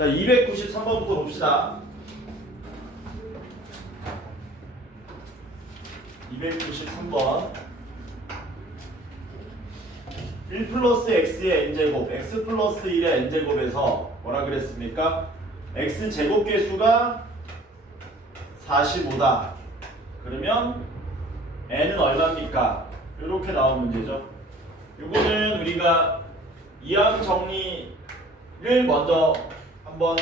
자, 293번부터 봅시다. 293번 1 플러스 x의 n제곱, x 플러스 1의 n제곱에서 뭐라 그랬습니까? x제곱 개수가 45다. 그러면 n은 얼마입니까? 이렇게 나온 문제죠. 이거는 우리가 이항 정리를 먼저 한번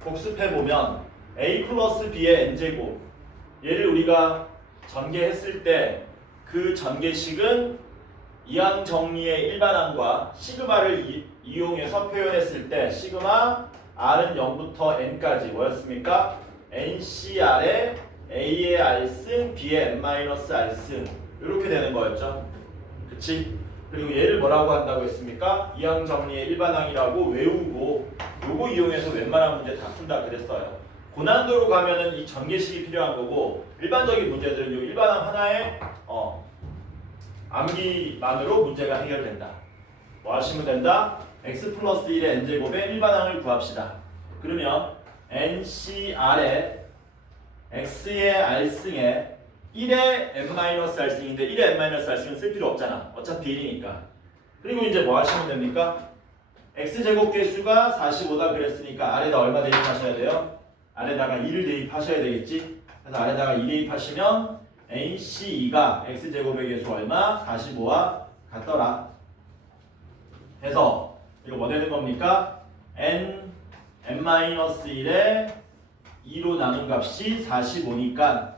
복습해보면 a 플러스 b의 n제곱, 얘를 우리가 전개했을 때 그 전개식은 이항 정리의 일반항과 시그마를 이용해서 표현했을 때 시그마 r은 0부터 n까지 뭐였습니까? ncr에 a의 r승 b의 n-r승 이렇게 되는 거였죠. 그치? 그리고 얘를 뭐라고 한다고 했습니까? 이항 정리의 일반항이라고 외우고 요거 이용해서 웬만한 문제 다 푼다 그랬어요. 고난도로 가면은 이 전개식이 필요한 거고 일반적인 문제들은 요 일반항 하나에 암기만으로 문제가 해결된다. 뭐 하시면 된다? x 플러스 1의 n제곱의 일반항을 구합시다. 그러면 ncr에 x의 r승에 1의 n-r승인데 1의 n-r승은 쓸 필요 없잖아. 어차피 1이니까. 그리고 이제 뭐 하시면 됩니까? x제곱 개수가 45다 그랬으니까 아래다 얼마 대입하셔야 돼요? 아래다가 2를 대입하셔야 되겠지? 그래서 아래다가 2 대입하시면 NC2가 x제곱의 개수 얼마? 45와 같더라. 해서 이거 뭐 되는 겁니까? n-1에 2로 나눈 값이 45니까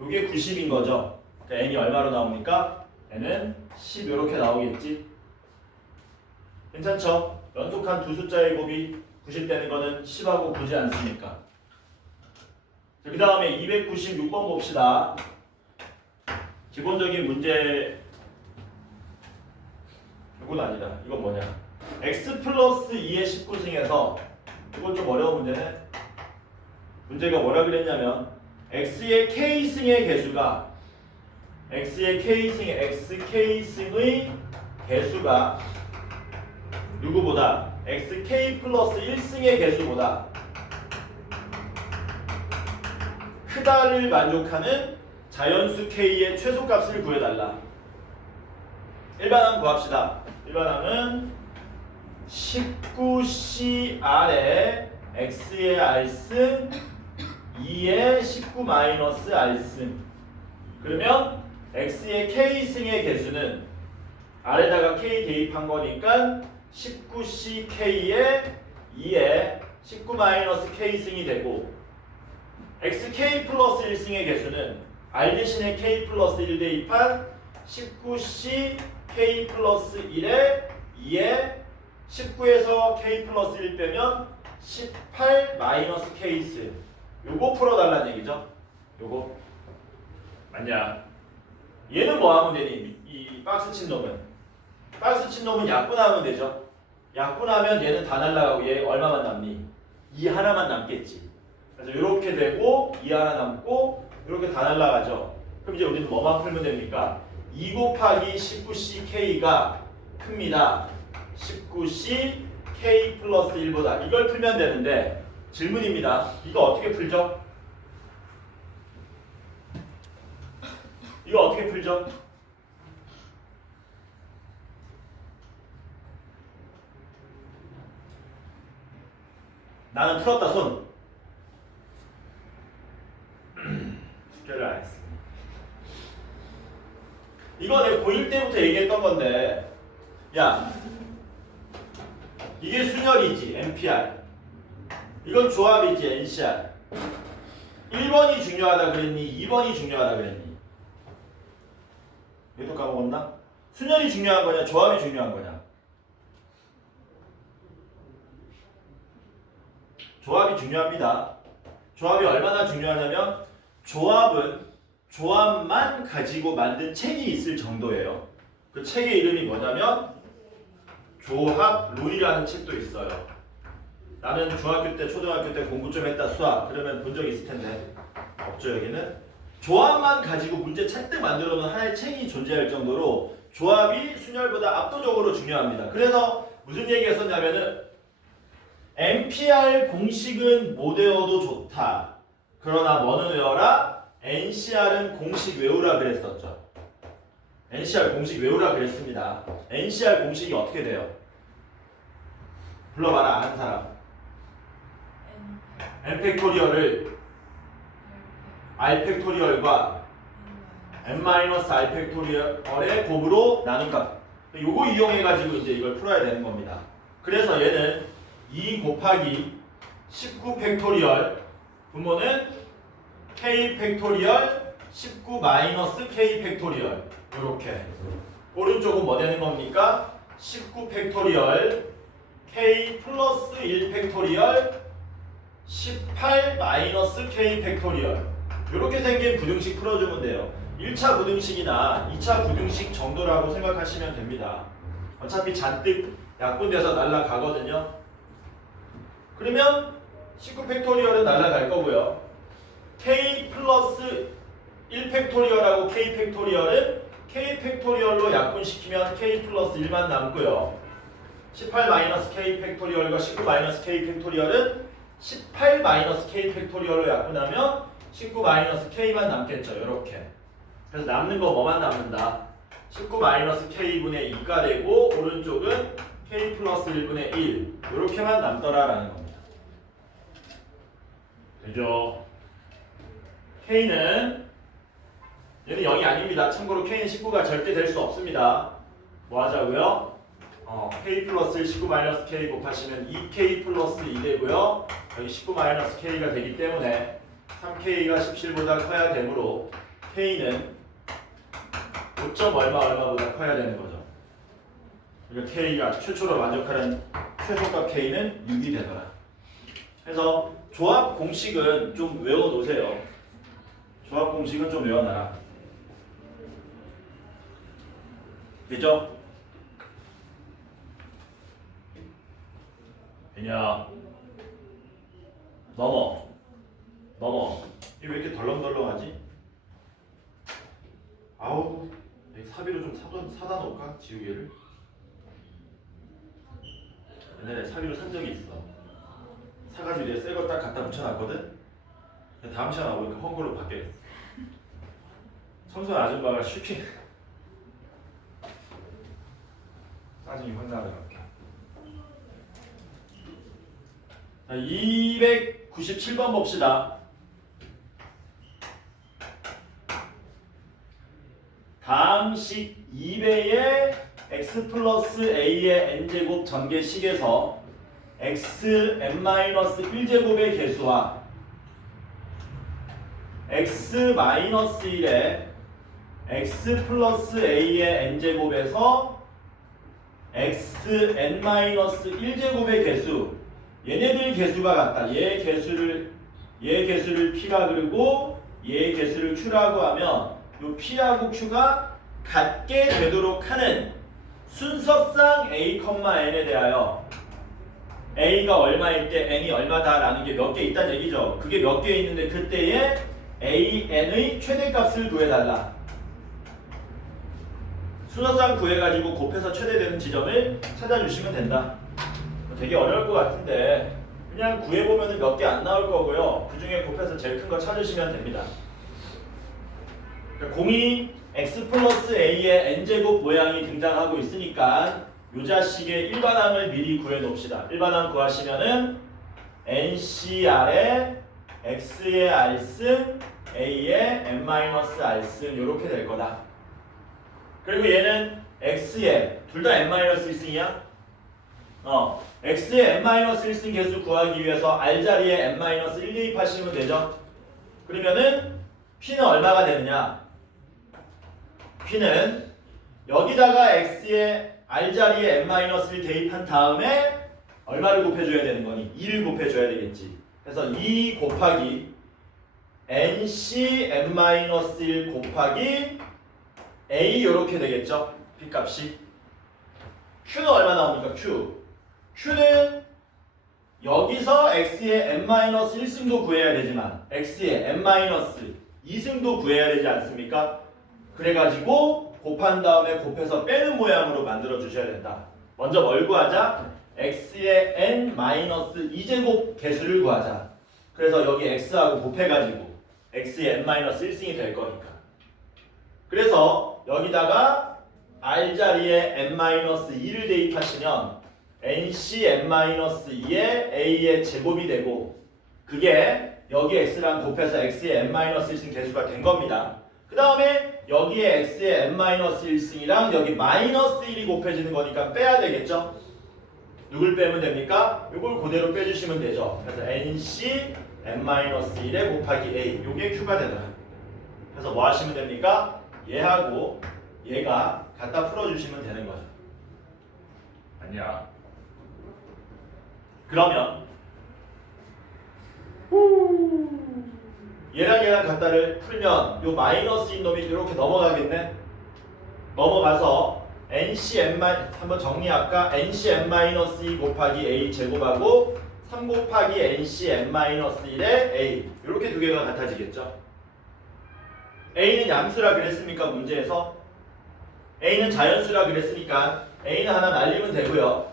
요게 90인 거죠. 그러니까 n이 얼마로 나옵니까? n은 10 이렇게 나오겠지. 괜찮죠? 연속한 두 숫자의 곱이 90 되는 거는 10하고 굳지 않습니까? 그 다음에 296번 봅시다. 기본적인 문제 이건 아니다. 이건 뭐냐? x 플러스 2의 19승에서 이건 좀 어려운 문제네. 문제가 뭐라 그랬냐면 x의 k승의 개수가 x의 xk승의 개수가 누구보다 xk 플러스 1승의 개수보다 크다를 만족하는 자연수 k의 최소값을 구해달라. 일반항 구합시다. 일반항은 19cr에 x의 r승 2의 19 마이너스 r승. 그러면 x의 k승의 개수는 아래다가 k 대입한 거니까 19ck의 2의 19 마이너스 k승이 되고 xk 플러스 1승의 개수는 r 대신에 k 플러스 1 대입한 19c k 플러스 1에 2에 19에서 k 플러스 1 빼면 18 마이너스 k스. 요거 풀어달라는 얘기죠. 요거 맞냐? 얘는 뭐 하면 되니? 이 박스 친 놈은 박스 친 놈은 약분하면 되죠. 약분하면 얘는 다 날라가고 얘 얼마만 남니? 2 하나만 남겠지. 그래서 이렇게 되고 2 하나 남고 이렇게 다 날라가죠. 그럼 이제 우리는 뭐만 풀면 됩니까? 2 곱하기 19ck가 큽니다. 19ck 플러스 1보다 이걸 풀면 되는데 질문입니다. 이거 어떻게 풀죠? 이거 어떻게 풀죠? 나는 풀었다 손. 숙제를 안 했어. 이거 내가 고1 때부터 얘기했던 건데, 야, 이게 순열이지, NPR. 이건 조합이지, NCR. 1번이 중요하다 그랬니? 2번이 중요하다 그랬니? 얘도 까먹었나? 순열이 중요한 거냐? 조합이 중요한 거냐? 조합이 중요합니다. 조합이 얼마나 중요하냐면 조합은 조합만 가지고 만든 책이 있을 정도예요. 그 책의 이름이 뭐냐면 조합 룰이라는 책도 있어요. 나는 중학교 때, 초등학교 때 공부 좀 했다 수학. 그러면 본 적 있을 텐데 없죠. 여기는 조합만 가지고 문제 잔뜩 만들어 놓은 하나의 책이 존재할 정도로 조합이 순열보다 압도적으로 중요합니다. 그래서 무슨 얘기 했었냐면은 NPR 공식은 못 외워도 좋다. 그러나 뭐는 외워라? NCR은 공식 외우라 그랬었죠. NCR 공식 외우라 그랬습니다. NCR 공식이 어떻게 돼요? 불러봐라 아는 사람. n 팩토리얼을 r 팩토리얼과 n-r 팩토리얼의 곱으로 나눈 값. 요거 이용해가지고 이제 이걸 풀어야 되는 겁니다. 그래서 얘는 2 곱하기 19 팩토리얼 분모는 k 팩토리얼 19 마이너스 k 팩토리얼 이렇게. 오른쪽은 뭐 되는 겁니까? 19 팩토리얼 k 플러스 1 팩토리얼 18 마이너스 k 팩토리얼 이렇게 생긴 부등식 풀어주면 돼요. 1차 부등식이나 2차 부등식 정도라고 생각하시면 됩니다. 어차피 잔뜩 약분돼서 날아가거든요. 그러면 19 팩토리얼은 날아갈 거고요. k 플러스 1 팩토리얼하고 k 팩토리얼은 k 팩토리얼로 약분시키면 k 플러스 1만 남고요. 18 마이너스 k 팩토리얼과 19 마이너스 k 팩토리얼은 18 마이너스 k 팩토리얼로 약분하면 19 마이너스 k만 남겠죠. 이렇게. 그래서 남는 거 뭐만 남는다? 19 마이너스 k분의 2가 되고 오른쪽은 k 플러스 1분의 1 이렇게만 남더라라는 겁니다. 되죠? k는 얘는 0이 아닙니다. 참고로 k는 19가 절대 될 수 없습니다. 뭐 하자고요? k 플러스 1 19 마이너스 k 곱하시면 2k 플러스 2 되고요. 여기 19 마이너스 k가 되기 때문에 3k가 17보다 커야 되므로 k는 5점 얼마보다 커야 되는 거죠. 그러니까 k가 최초로 만족하는 최소값 k는 6이 되더라. 그래서 조합 공식은 좀 외워놓으세요. 조합 공식은 좀 외워놔라. 되죠? 그냥 넘어. 이게 왜 이렇게 덜렁덜렁하지? 아우, 사비로 좀 사다 놓을까? 지우개를. 옛날에 사비로 산 적이 있어. 사가지고 내가 새 거 딱 갖다 붙여놨거든? 다음 시간 와보니까 헛 걸로 바뀌었어. 청소한 아줌마가 슈킹 짜증이 확 나더라고. 자, 297번 봅시다. 다음식 2배의 x 플러스 a의 n제곱 전개식에서 xn-1제곱의 개수와 x-1의 x 플러스 a의 n제곱에서 xn-1제곱의 개수 얘네들 개수가 같다. 얘 개수를 p라 그리고 얘 개수를 q라고 하면 요 p하고 q가 같게 되도록 하는 순서상 a, n에 대하여 a가 얼마일 때 n이 얼마다라는 게 몇 개 있다는 얘기죠. 그게 몇 개 있는데 그때에 a, n의 최대값을 구해달라. 순서상 구해가지고 곱해서 최대되는 지점을 찾아주시면 된다. 되게 어려울 것 같은데 그냥 구해보면 몇 개 안 나올 거고요. 그 중에 곱해서 제일 큰 거 찾으시면 됩니다. 그러니까 공이 x 플러스 a의 n제곱 모양이 등장하고 있으니까 이 자식의 일반항을 미리 구해놓읍시다. 일반항 구하시면은 ncr의 x의 r승 a의 n-r승 이렇게 될 거다. 그리고 얘는 x의 둘 다 n-1승이야? x의 n-1승 개수 구하기 위해서 r 자리에 n-1 대입하시면 되죠. 그러면은 p는 얼마가 되느냐? p는 여기다가 x의 r 자리에 n-1 대입한 다음에 얼마를 곱해줘야 되는 거니? 2를 곱해줘야 되겠지. 그래서 2 곱하기 nc n-1 곱하기 a 이렇게 되겠죠. p 값이. q는 얼마 나옵니까? q는 여기서 x의 n-1승도 구해야 되지만 x의 n-2승도 구해야 되지 않습니까? 그래가지고 곱한 다음에 곱해서 빼는 모양으로 만들어 주셔야 된다. 먼저 뭘 구하자? x의 n-2제곱 개수를 구하자. 그래서 여기 x하고 곱해가지고 x의 n-1승이 될 거니까. 그래서 여기다가 r 자리에 n-2를 대입하시면 nc n-2의 a의 제곱이 되고 그게 여기 x랑 곱해서 x의 n-1승 개수가 된 겁니다. 그 다음에 여기에 x의 n-1승이랑 여기 -1이 곱해지는 거니까 빼야 되겠죠? 누굴 빼면 됩니까? 이걸 그대로 빼주시면 되죠. 그래서 nc n-1에 곱하기 a 요게 q가 되더라. 그래서 뭐 하시면 됩니까? 얘하고 얘가 갖다 풀어주시면 되는 거죠. 아니야. 그러면 얘랑 갖다를 풀면 요 마이너스인 놈이 이렇게 넘어가겠네. 넘어가서 nc n 한번 정리할까? nc n-2 곱하기 a 제곱하고 3 곱하기 nc n-1의 a 이렇게 두 개가 같아지겠죠. a는 양수라 그랬습니까? 문제에서 a는 자연수라 그랬으니까 a는 하나 날리면 되고요.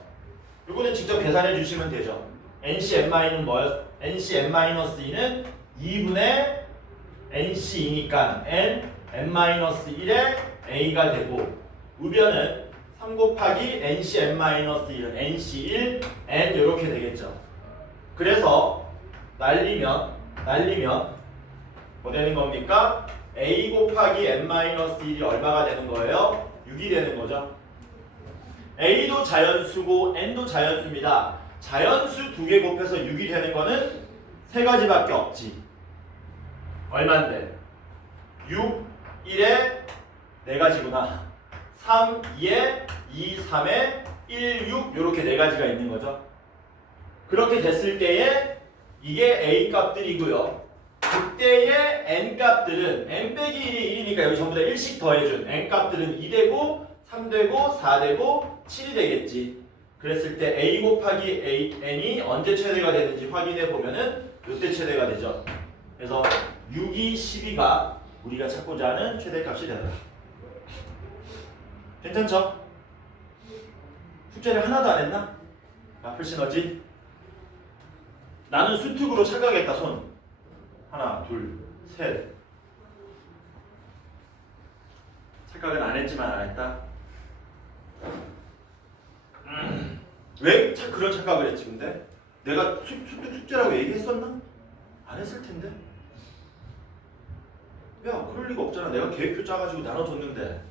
이거는 직접 계산해 주시면 되죠. nc n-는 뭐였? nc n-2는 2분의 nc이니까 n-1의 a가 되고 우변은 3 곱하기 nc n-1은 nc1 n 이렇게 되겠죠. 그래서 날리면 뭐 되는 겁니까? a 곱하기 n-1이 얼마가 되는 거예요? 6이 되는 거죠. a도 자연수고 n도 자연수입니다. 자연수 두 개 곱해서 6이 되는 거는 세 가지밖에 없지. 얼만데? 6, 1에 네 가지구나. 3, 2에 2, 3에 1, 6 이렇게 네 가지가 있는 거죠. 그렇게 됐을 때에 이게 a 값들이고요. 그때의 n 값들은 n 빼기 1이 1이니까 여기 전부 다 1씩 더해준 n 값들은 2 되고 3 되고 4 되고 7이 되겠지. 그랬을 때 a 곱하기 n이 언제 최대가 되는지 확인해 보면은 이때 최대가 되죠. 그래서 6이 12가 우리가 찾고자 하는 최대값이 되더라. 괜찮죠? 숙제를 하나도 안 했나? 앞을 신어지? 나는 수특으로 착각했다. 손 하나 둘 셋. 착각은 안 했지만 안 했다. 왜 그런 착각을 했지? 근데 내가 숙제라고 얘기했었나? 안 했을 텐데. 야, 그럴 리가 없잖아. 내가 계획표 짜가지고 나눠줬는데.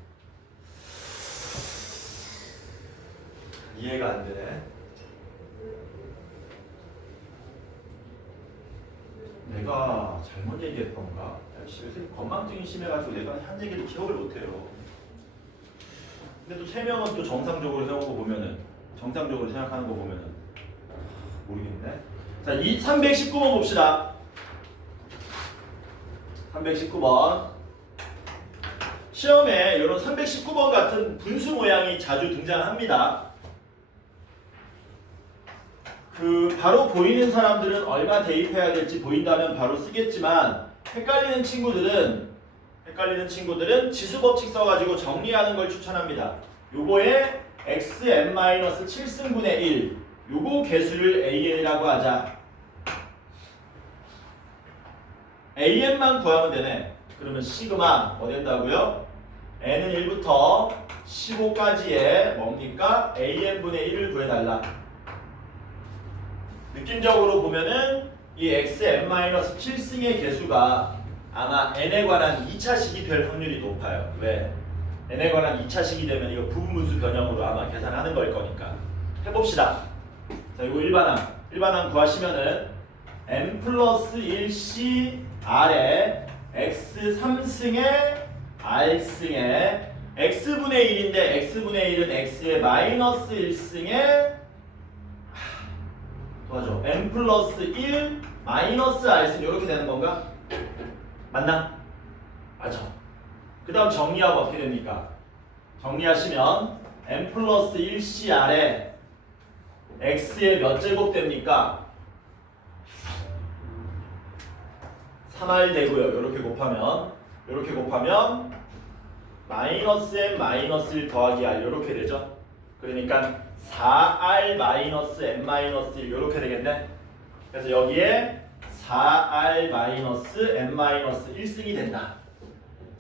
이해가 안 되네. 내가 잘못 얘기했던가? 요새 건망증이 심해가지고 내가 한 얘기를 기억을 못해요. 근데 또 세 명은 또 정상적으로 세운 거 보면은 정상적으로 생각하는 거 보면은 모르겠네. 자, 319번 봅시다. 319번. 시험에 이런 319번 같은 분수 모양이 자주 등장합니다. 바로 보이는 사람들은 얼마 대입해야 될지 보인다면 바로 쓰겠지만 헷갈리는 친구들은 지수법칙 써가지고 정리하는 걸 추천합니다. 요거에 xn-7승분의 1 요거 개수를 an이라고 하자. an만 구하면 되네. 그러면 시그마 뭐 된다고요? n은 1부터 15까지의 뭡니까? an분의 1을 구해달라. 느낌적으로 보면은 이 xn-7승의 개수가 아마 n에 관한 2차식이 될 확률이 높아요. 왜? n에 관한 2차식이 되면 이거 부분분수 변형으로 아마 계산하는 걸 거니까. 해봅시다. 자, 이거 일반항 구하시면은 n 플러스 1c r에 x 3승에 r승에 x분의 1인데 x분의 1은 x의 마이너스 1승에 도와줘. n 플러스 1 마이너스 r승 이렇게 되는 건가? 맞나? 맞아. 그 다음 정리하고 어떻게 됩니까? 정리하시면 n 플러스 1cr에 x의 몇 제곱 됩니까? 3r 되고요. 이렇게 곱하면 마이너스 n 마이너스 1 더하기 r 이렇게 되죠. 그러니까 4r-n-1 이렇게 되겠네. 그래서 여기에 4r-n-1승이 된다.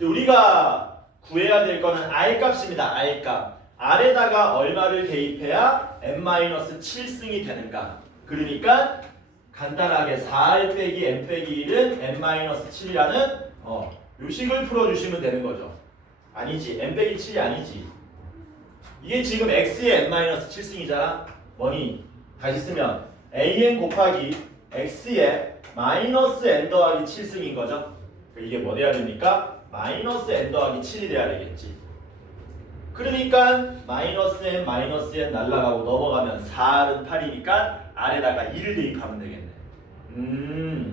우리가 구해야 될 거는 r 값입니다. r 값. r에다가 얼마를 대입해야 n-7승이 되는가. 그러니까 간단하게 4r 빼기 n 빼기 1은 n-7이라는 요식을 풀어주시면 되는 거죠. 아니지. n 빼기 7이 아니지. 이게 지금 x의 n-7승이잖아. 뭐니? 다시 쓰면 an 곱하기 x의 마이너스 n 더하기 7승인 거죠. 이게 뭐 돼야 됩니까? 마이너스 n 더하기 7이 돼야 되겠지. 그러니까 마이너스 n 날라가고 넘어가면 4는 8이니까 아래다가 2를 대입하면 되겠네.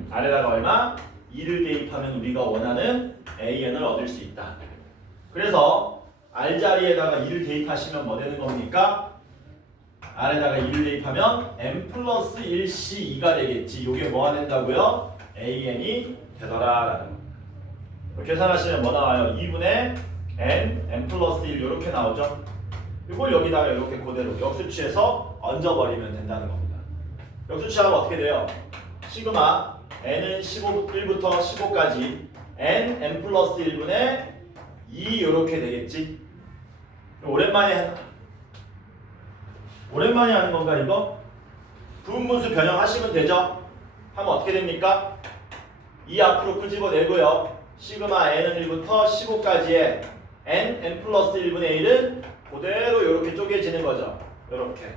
아래다가 얼마? 2를 대입하면 우리가 원하는 an을 얻을 수 있다. 그래서 r 자리에다가 2를 대입하시면 뭐 되는 겁니까? r에다가 2를 대입하면 n 플러스 1c2가 되겠지. 이게 뭐가 된다고요? an이 되더라라는 겁니다. 계산하시면 뭐 나와요? 2분의 n 플러스 1 이렇게 나오죠. 이걸 여기다가 이렇게 그대로 역수치해서 얹어버리면 된다는 겁니다. 역수치하면 어떻게 돼요? 시그마 n은 1부터 15까지 n 플러스 1분의 2 이렇게 되겠지. 오랜만에 하는 건가 이거? 부분분수 변형하시면 되죠. 하면 어떻게 됩니까? 2 앞으로 끄집어내고요. 시그마 n은 1부터 15까지의 n 플러스 1분의 1은 그대로 이렇게 쪼개지는 거죠. 이렇게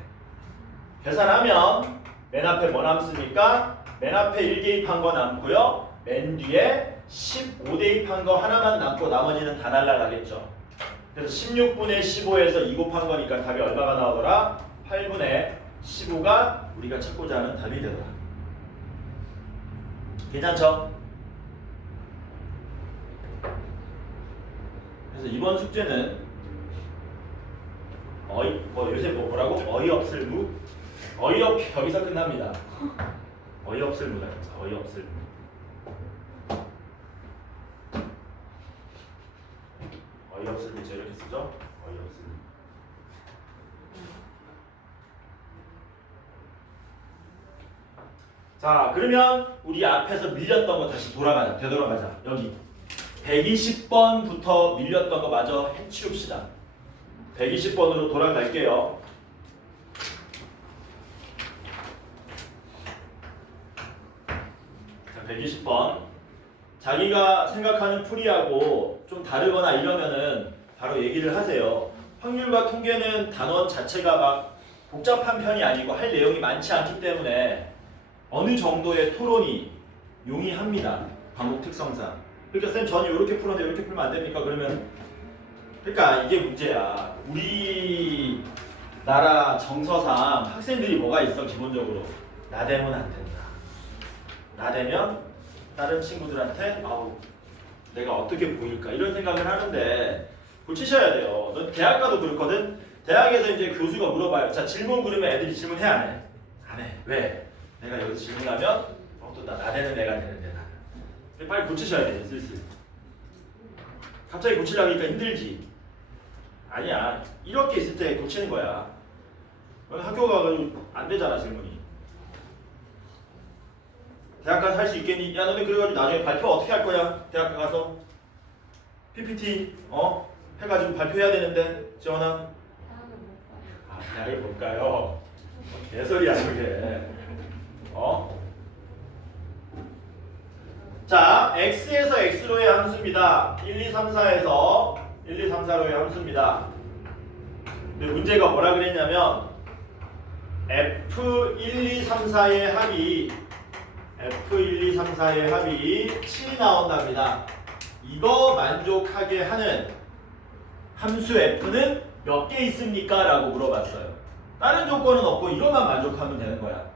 계산하면 맨 앞에 뭐 남습니까? 맨 앞에 1 대입한 거 남고요. 맨 뒤에 15 대입한 거 하나만 남고 나머지는 다 날라가겠죠. 그래서 16분의 15에서 2 곱한 거니까 답이 얼마가 나오더라? 8분의 15가 우리가 찾고자 하는 답이 되더라. 괜찮죠? 그래서 이번 숙제는 요새 뭐라고? 어이없을 무? 어이없게 여기서 끝납니다. 어이없을 무다. 어이없을 무. 어이없을 무 이렇게 쓰죠? 어이없을 무. 자, 그러면 우리 앞에서 밀렸던 거 다시 되돌아가자. 여기 120번부터 밀렸던 거 마저 해치웁시다. 120번으로 돌아갈게요. 자, 120번. 자기가 생각하는 풀이하고 좀 다르거나 이러면은 바로 얘기를 하세요. 확률과 통계는 단원 자체가 막 복잡한 편이 아니고 할 내용이 많지 않기 때문에 어느 정도의 토론이 용이합니다. 과목 특성상. 그러니까 쌤 저는 이렇게 풀었는데 이렇게 풀면 안 됩니까? 그러면 그러니까 이게 문제야. 우리나라 정서상 학생들이 뭐가 있어 기본적으로 나대면 안 된다. 나대면 다른 친구들한테 아우 내가 어떻게 보일까 이런 생각을 하는데 고치셔야 돼요. 넌 대학 가도 그렇거든. 대학에서 이제 교수가 물어봐요. 자 질문 그러면 애들이 질문해 안 해? 안 해. 왜? 내가 여기서 질문하면 또 나대는 애가 되는데 나는. 빨리 고치셔야 돼 슬슬. 갑자기 고치려니까 힘들지. 아니야. 이렇게 있을 때 고치는 거야. 학교 가가지고 안 되잖아 질문이. 대학 가서 할 수 있겠니? 야 너네 그래가지고 나중에 발표 어떻게 할 거야? 대학 가서 PPT 해가지고 발표해야 되는데 지원아. 대학을 못 가요. 개소리야 그게. 자, x에서 x로의 함수입니다. 1, 2, 3, 4에서 1, 2, 3, 4로의 함수입니다. 근데 문제가 뭐라 그랬냐면 f 1, 2, 3, 4의 합이 f1, 2, 3, 4의 합이 7이 나온답니다. 이거 만족하게 하는 함수 f는 몇 개 있습니까? 라고 물어봤어요. 다른 조건은 없고 이것만 만족하면 되는 거야.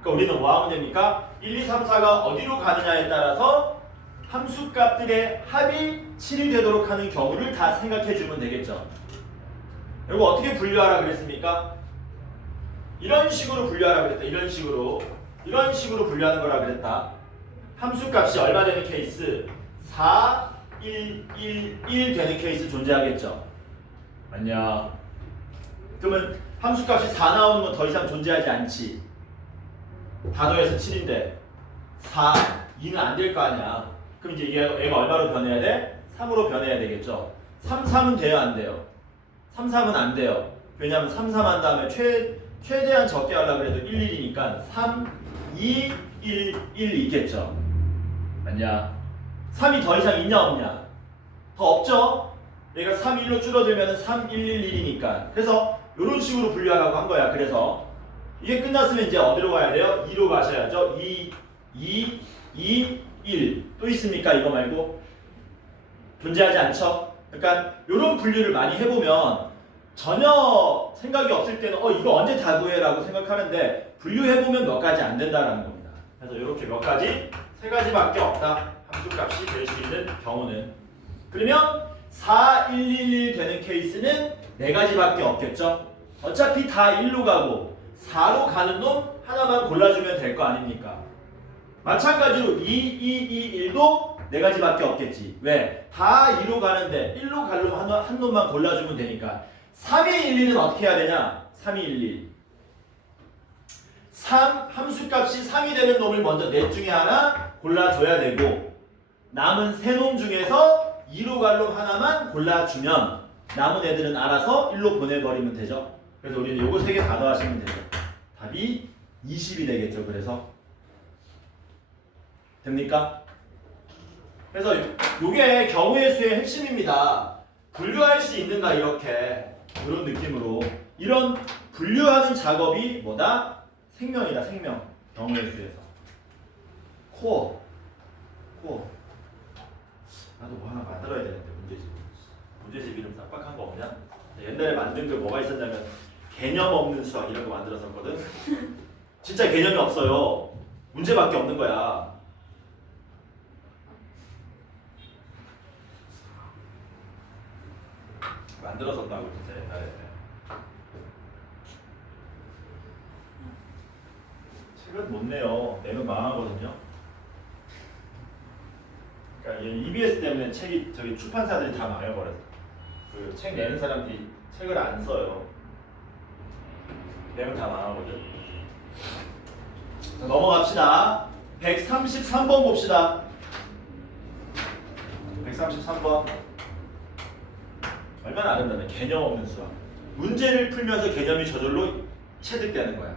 그러니까 우리는 뭐 하면 됩니까? 1, 2, 3, 4가 어디로 가느냐에 따라서 함수 값들의 합이 7이 되도록 하는 경우를 다 생각해 주면 되겠죠. 이거 어떻게 분류하라 그랬습니까? 이런 식으로 분류하라 그랬다. 이런 식으로 분류하는 거라 그랬다. 함수 값이 얼마 되는 케이스? 4, 1, 1, 1 되는 케이스 존재하겠죠. 맞냐? 그러면 함수값이 4 나오는 건 더 이상 존재하지 않지. 다 더해서 7인데 4, 2는 안 될 거 아니야. 그럼 이제 얘가 얼마로 변해야 돼? 3으로 변해야 되겠죠. 3, 3은 돼요, 안 돼요? 3, 3은 안 돼요. 왜냐하면 3, 3 한 다음에 최대한 적게 하려고 해도 1, 1이니까 3, 2, 1, 1 있겠죠. 맞냐? 3이 더 이상 있냐 없냐? 더 없죠? 얘가 3, 1로 줄어들면 3, 1, 1, 1이니까. 그래서 이런 식으로 분류하라고 한 거야. 그래서 이게 끝났으면 이제 어디로 가야 돼요? 2로 가셔야죠. 2, 2, 2, 1. 또 있습니까? 이거 말고? 존재하지 않죠? 그러니까 이런 분류를 많이 해보면 전혀 생각이 없을 때는 이거 언제 다 구해라고 생각하는데 분류해보면 몇 가지 안 된다라는 겁니다. 그래서 이렇게 몇 가지, 세 가지밖에 없다. 함수값이 될 수 있는 경우는. 그러면 4, 1, 1, 1 되는 케이스는 네 가지밖에 없겠죠? 어차피 다 1로 가고 4로 가는 놈 하나만 골라주면 될 거 아닙니까? 마찬가지로 2, 2, 2, 1도 네 가지밖에 없겠지. 왜? 다 2로 가는데 1로 갈 놈 한 놈만 골라주면 되니까 3, 2, 1, 1은 어떻게 해야 되냐? 3, 2, 1, 1 3, 함수값이 3이 되는 놈을 먼저 넷 중에 하나 골라줘야 되고 남은 세 놈 중에서 2로 갈 놈 하나만 골라주면 남은 애들은 알아서 1로 보내버리면 되죠. 그래서 우리는 요거 세 개 다 더하시면 되죠. 답이 20이 되겠죠. 그래서 됩니까? 그래서 요게 경우의 수의 핵심입니다. 분류할 수 있는가 이렇게 이런 느낌으로 이런 분류하는 작업이 뭐다? 생명이다. 생명. 경우의 수에서 코어 나도 뭐 하나 만들어야 되는데 문제집 이름 싹박한 거 없냐? 옛날에 만든 게 뭐가 있었냐면 개념 없는 수학 이런 거 만들었었거든. 진짜 개념이 없어요. 문제밖에 없는 거야. 만들었었다고 진짜 옛날에. 책은 못 내요. 내면 망하거든요. 그러니까 EBS 때문에 책이 저기 출판사들이 다 망해버렸어. 그 책 내는 사람들이 책을 안 써요. 내면 다 망하거든. 자, 넘어갑시다. 133번 봅시다. 133번. 얼마나 아름다네. 개념 없는 수학. 문제를 풀면서 개념이 저절로 체득되는 거야.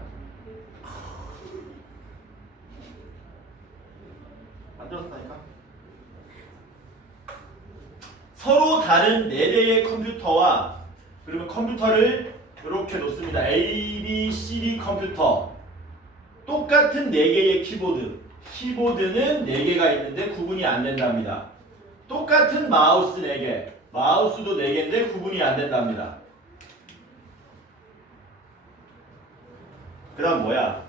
만들었다니까? 서로 다른 4대의 컴퓨터와 그러면 컴퓨터를 이렇게 놓습니다. A, B, C, D 컴퓨터. 똑같은 4개의 키보드. 키보드는 4개가 있는데 구분이 안 된답니다. 똑같은 마우스 4개. 마우스도 4개인데 구분이 안 된답니다. 그 다음 뭐야?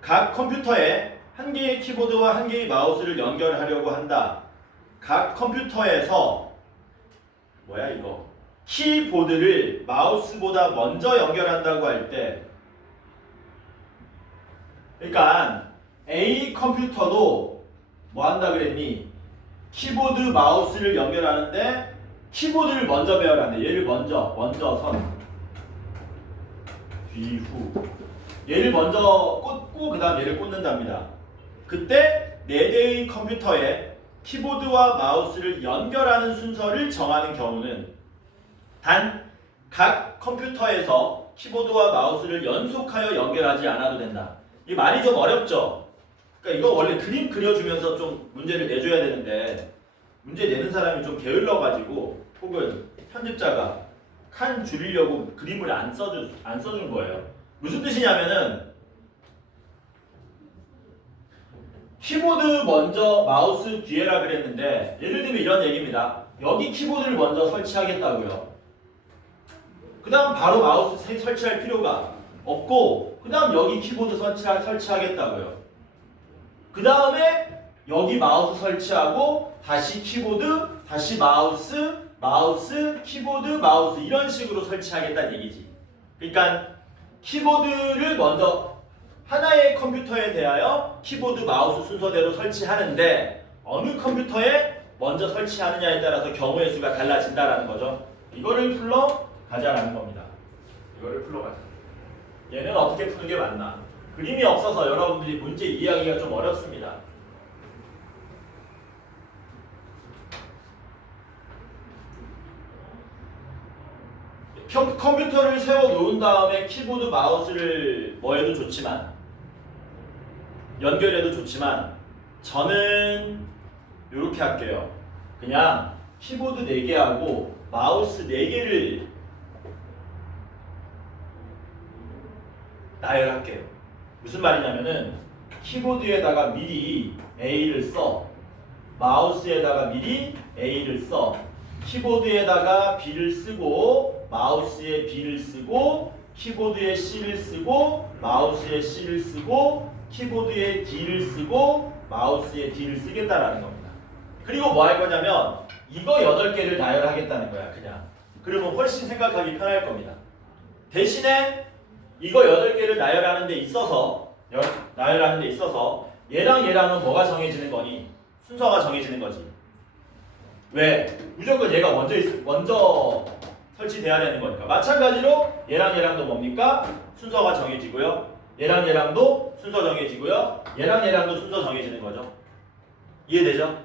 각 컴퓨터에 한 개의 키보드와 한 개의 마우스를 연결하려고 한다. 각 컴퓨터에서 뭐야 이거? 키보드를 마우스보다 먼저 연결한다고 할 때 그러니까 A 컴퓨터도 뭐 한다 그랬니? 키보드 마우스를 연결하는데 키보드를 먼저 배열하는데 얘를 먼저 선 뒤후 얘를 먼저 꽂고 그 다음 얘를 꽂는답니다. 그때 4대의 컴퓨터에 키보드와 마우스를 연결하는 순서를 정하는 경우는 단 각 컴퓨터에서 키보드와 마우스를 연속하여 연결하지 않아도 된다. 이 말이 좀 어렵죠? 그러니까 이거 원래 그림 그려주면서 좀 문제를 내줘야 되는데 문제 내는 사람이 좀 게을러가지고 혹은 편집자가 칸 줄이려고 그림을 안 써준 거예요. 무슨 뜻이냐면은 키보드 먼저 마우스 뒤에라 그랬는데 예를 들면 이런 얘기입니다. 여기 키보드를 먼저 설치하겠다고요. 그 다음 바로 마우스 설치할 필요가 없고 그 다음 여기 키보드 설치하겠다고요. 그 다음에 여기 마우스 설치하고 다시 키보드, 다시 마우스, 키보드, 마우스 이런 식으로 설치하겠다는 얘기지. 그러니까 키보드를 먼저 하나의 컴퓨터에 대하여 키보드, 마우스 순서대로 설치하는데 어느 컴퓨터에 먼저 설치하느냐에 따라서 경우의 수가 달라진다라는 거죠. 이거를 풀러 가자라는 겁니다. 이거를 풀러 가자. 얘는 어떻게 푸는 게 맞나? 그림이 없어서 여러분들이 문제 이해하기가 좀 어렵습니다. 컴퓨터를 세워 놓은 다음에 키보드 마우스를 뭐 해도 좋지만 연결해도 좋지만 저는 이렇게 할게요. 그냥 키보드 4개 하고 마우스 4개를 나열할게요. 무슨 말이냐면은 키보드에다가 미리 A를 써, 마우스에다가 미리 A를 써, 키보드에다가 B를 쓰고 마우스에 B를 쓰고 키보드에 C를 쓰고 마우스에 C를 쓰고 키보드에 D를 쓰고 마우스에 D를 쓰겠다라는 겁니다. 그리고 뭐 할 거냐면 이거 8개를 나열하겠다는 거야. 그냥. 그러면 훨씬 생각하기 편할 겁니다. 대신에 이거 8개를 나열하는 데 있어서 얘랑 얘랑은 뭐가 정해지는 거니? 순서가 정해지는 거지. 왜? 무조건 얘가 먼저 설치돼야 되는 거니까. 마찬가지로 얘랑 얘랑도 뭡니까? 순서가 정해지고요. 얘랑 얘랑도 순서 정해지고요. 얘랑 얘랑도 순서 정해지는 거죠. 이해되죠?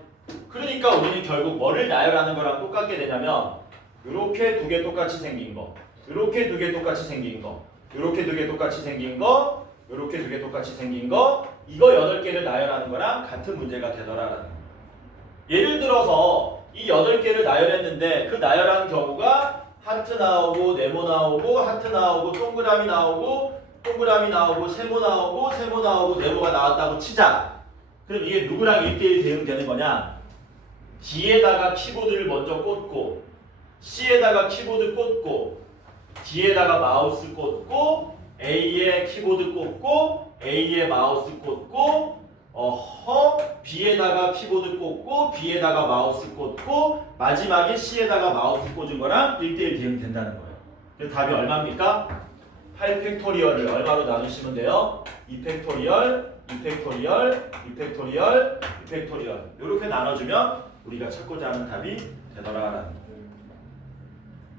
그러니까 우리는 결국 뭐를 나열하는 거랑 똑같게 되냐면 이렇게 2개 똑같이 생긴 거, 이렇게 2개 똑같이 생긴 거, 이렇게 2개 똑같이 생긴 거, 이렇게 2개 똑같이 생긴 거, 이거 8개를 나열하는 거랑 같은 문제가 되더라라는 거예요. 예를 들어서 이 8개를 나열했는데 그 나열한 경우가 하트 나오고 네모 나오고 하트 나오고 동그라미 나오고 동그라미 나오고 세모 나오고 세모 나오고 네모가 나왔다고 치자. 그럼 이게 누구랑 1대1 대응되는 거냐? D에다가 키보드를 먼저 꽂고 C에다가 키보드 꽂고 D에다가 마우스 꽂고 A에 키보드 꽂고 A에 마우스 꽂고 B에다가 키보드 꽂고 B에다가 마우스 꽂고 마지막에 C에다가 마우스 꽂은 거랑 1대1 대응된다는 거예요. 그래서 답이 얼마입니까? 8팩토리얼을 얼마로 나누시면 돼요? 2팩토리얼, 2팩토리얼, 2팩토리얼, 2팩토리얼 이렇게 나눠주면 우리가 찾고자 하는 답이 되더라라는 거예요.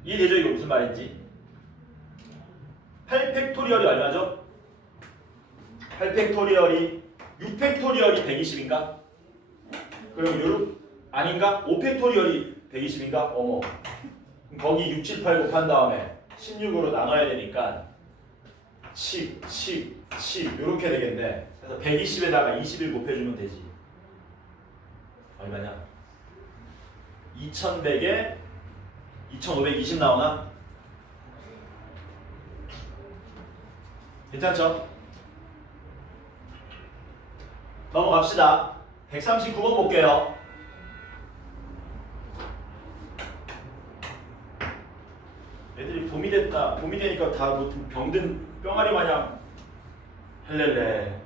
이해되죠? 이거 무슨 말인지? 8팩토리얼이 얼마죠? 8팩토리얼이 6팩토리얼이 120인가? 그럼 아닌가? 5팩토리얼이 120인가? 어머. 거기 6, 7, 8 곱한 다음에 16으로 나눠야 되니까 10 이렇게 되겠네. 그래서 120에다가 21 곱해주면 되지. 얼마냐? 2100에 2520 나오나? 괜찮죠? 넘어갑시다. 139번 볼게요. 애들이 봄이 되니까 다 뭐 병든 뿅아리 마냥 헬렐레.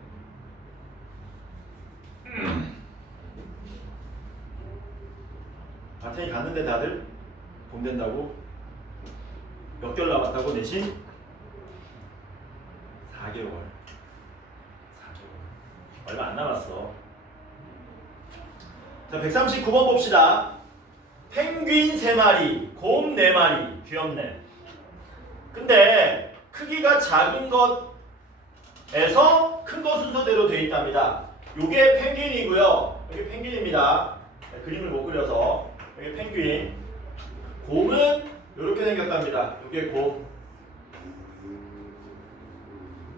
아테네 갔는데 다들 봄 된다고? 몇 개월 남았다고 내신? 4개월. 얼마 안 남았어. 자, 139번 봅시다. 펭귄 3마리, 곰 4마리. 귀엽네. 근데 크기가 작은 것에서 큰 거 순서대로 되어 있답니다. 요게 펭귄이고요. 여기 펭귄입니다. 네, 그림을 못 그려서 여기 펭귄. 곰은 이렇게 생겼답니다. 요게 곰.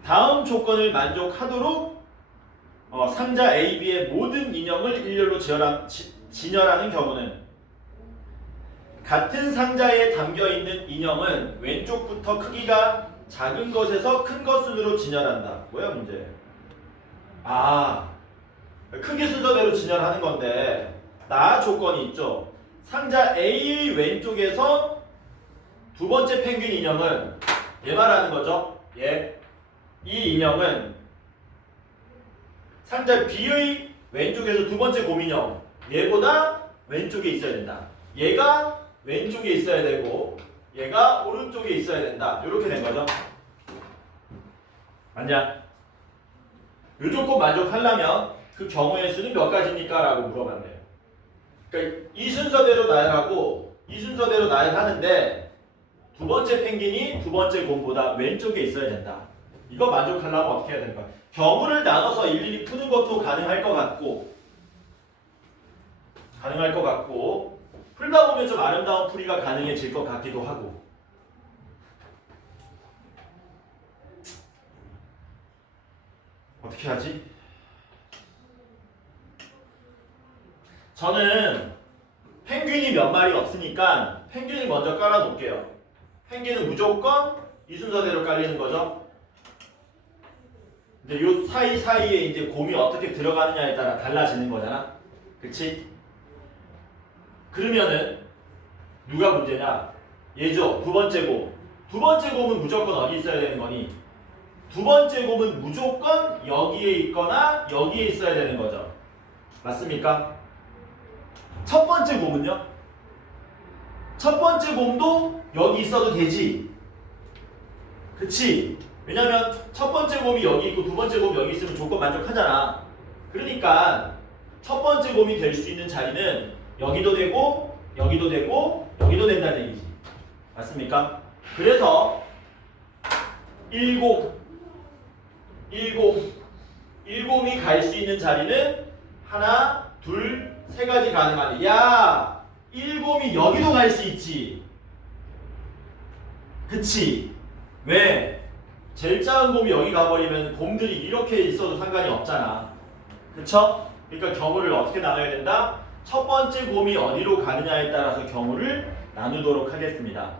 다음 조건을 만족하도록 상자 A, B의 모든 인형을 일렬로 진열하는 경우는 같은 상자에 담겨있는 인형은 왼쪽부터 크기가 작은 것에서 큰 것 순으로 진열한다. 뭐야 문제? 크기 순서대로 진열하는 건데 나 조건이 있죠. 상자 A의 왼쪽에서 두 번째 펭귄 인형은 얘 말하는 거죠. 이 인형은 상자 B의 왼쪽에서 두 번째 곰인형 얘보다 왼쪽에 있어야 된다. 얘가 왼쪽에 있어야 되고 얘가 오른쪽에 있어야 된다. 이렇게 된 거죠. 맞냐? 이 조건 만족하려면 그 경우의 수는 몇 가지입니까? 라고 물어봤네요. 그러니까 이 순서대로 나열하고 이 순서대로 나열하는데 두 번째 펭귄이 두 번째 곰보다 왼쪽에 있어야 된다. 이거 만족하려면 어떻게 해야 될까? 경우를 나눠서 일일이 푸는 것도 가능할 것 같고 풀다 보면 좀 아름다운 풀이가 가능해질 것 같기도 하고. 어떻게 하지? 저는 펭귄이 몇 마리 없으니까 펭귄을 먼저 깔아 놓을게요. 펭귄은 무조건 이 순서대로 깔리는 거죠. 근데 요 사이사이에 이제 곰이 어떻게 들어가느냐에 따라 달라지는 거잖아. 그치? 그러면은 누가 문제냐? 얘죠. 두 번째 곰. 두 번째 곰은 무조건 어디 있어야 되는 거니? 두 번째 곰은 무조건 여기에 있거나 여기에 있어야 되는 거죠. 맞습니까? 첫 번째 곰은요? 첫 번째 곰도 여기 있어도 되지. 그치? 왜냐면 첫 번째 곰이 여기 있고 두 번째 곰이 여기 있으면 조건 만족하잖아. 그러니까 첫 번째 곰이 될 수 있는 자리는 여기도 되고 여기도 되고 여기도 된다는 얘기지. 맞습니까? 그래서 1곰이 갈 수 있는 자리는 하나, 둘, 세 가지 가능하네. 야! 1곰이 여기도 갈 수 있지. 그치? 왜? 제일 작은 곰이 여기 가버리면 곰들이 이렇게 있어도 상관이 없잖아. 그쵸? 그러니까 경우를 어떻게 나눠야 된다? 첫 번째 곰이 어디로 가느냐에 따라서 경우를 나누도록 하겠습니다.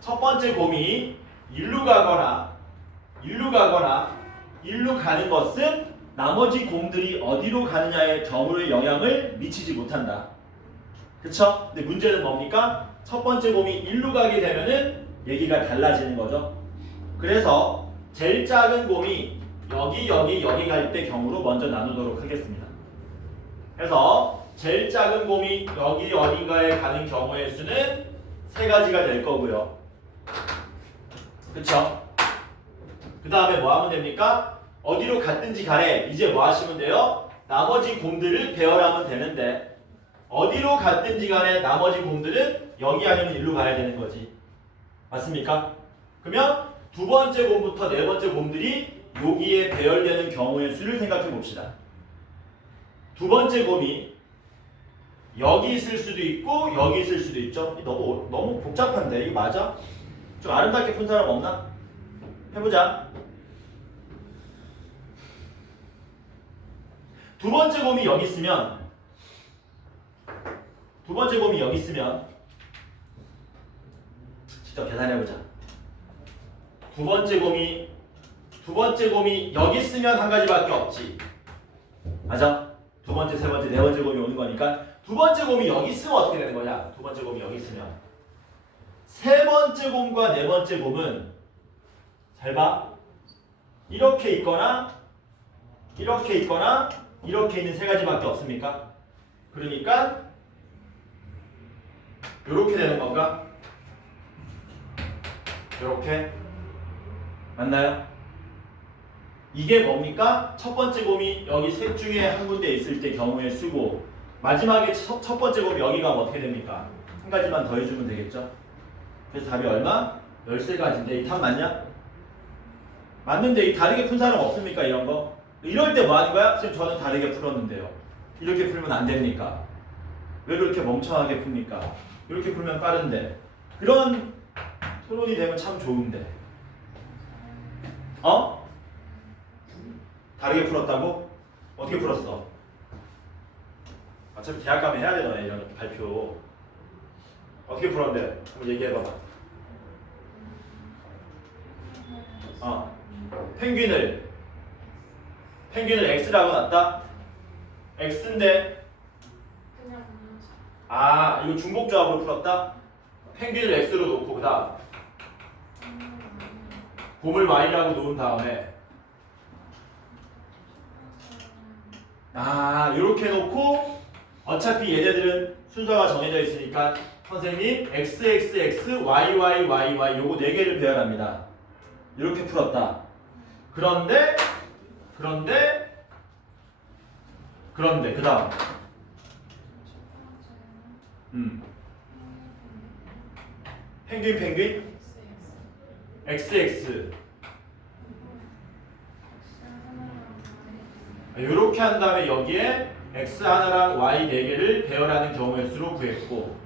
첫 번째 곰이 일로 가거나 일로 가는 것은 나머지 곰들이 어디로 가느냐에 경우의 영향을 미치지 못한다. 그쵸? 근데 문제는 뭡니까? 첫 번째 곰이 일로 가게 되면은 얘기가 달라지는 거죠. 그래서 제일 작은 곰이 여기 갈 때 경우로 먼저 나누도록 하겠습니다. 그래서 제일 작은 곰이 여기 어딘가에 가는 경우의 수는 세 가지가 될 거고요. 그쵸? 그 다음에 뭐 하면 됩니까? 어디로 갔든지 가래. 이제 뭐 하시면 돼요? 나머지 곰들을 배열하면 되는데 어디로 갔든지 간에 나머지 곰들은 여기 아니면 일로 가야 되는 거지. 맞습니까? 그러면 두 번째 곰부터 네 번째 곰들이 여기에 배열되는 경우의 수를 생각해 봅시다. 두 번째 곰이 여기 있을 수도 있고 여기 있을 수도 있죠. 너무 복잡한데 이거 맞아? 좀 아름답게 푼 사람 없나? 해보자. 두 번째 곰이 여기 있으면 직접 계산해보자. 두 번째 곰이 여기 있으면 한 가지밖에 없지. 맞아? 두 번째, 세 번째, 네 번째 곰이 오는 거니까 두 번째 곰이 여기 있으면 어떻게 되는 거냐? 두 번째 곰이 여기 있으면 세 번째 곰과 네 번째 곰은 잘 봐. 이렇게 있거나 이렇게 있는 세 가지밖에 없습니까? 그러니까 이렇게 되는 건가? 이렇게 맞나요? 이게 뭡니까? 첫 번째 곰이 여기 셋 중에 한 군데 있을 때 경우의 수고 마지막에 첫 번째 곰이 여기 가면 어떻게 됩니까? 한 가지만 더 해주면 되겠죠? 그래서 답이 얼마? 13가지인데 이 답 맞냐? 맞는데 이 다르게 푼 사람 없습니까? 이런 거? 이럴 때 뭐 하는 거야? 선생님 저는 다르게 풀었는데요. 이렇게 풀면 안 됩니까? 왜 그렇게 멍청하게 풉니까? 이렇게 풀면 빠른데 그런 토론이 되면 참 좋은데 어? 다르게 풀었다고? 어떻게 풀었어? 어차피 대학 가면 해야 되잖아 이런 발표. 어떻게 풀었는데? 한번 얘기해봐봐. 펭귄을 X라고 놨다? X인데 이거 중복조합으로 풀었다? 펭귄을 X로 놓고 그 다음 곰을 Y라고 놓은 다음에 이렇게 놓고 어차피 얘네들은 순서가 정해져 있으니까 선생님 XXX YYYY 요거 4개를 배열합니다. 이렇게 풀었다. 그런데 그 다음 펭귄 XX 이렇게 한 다음에 여기에 x 하나랑 y 4개를 배열하는 경우의 수로 구했고,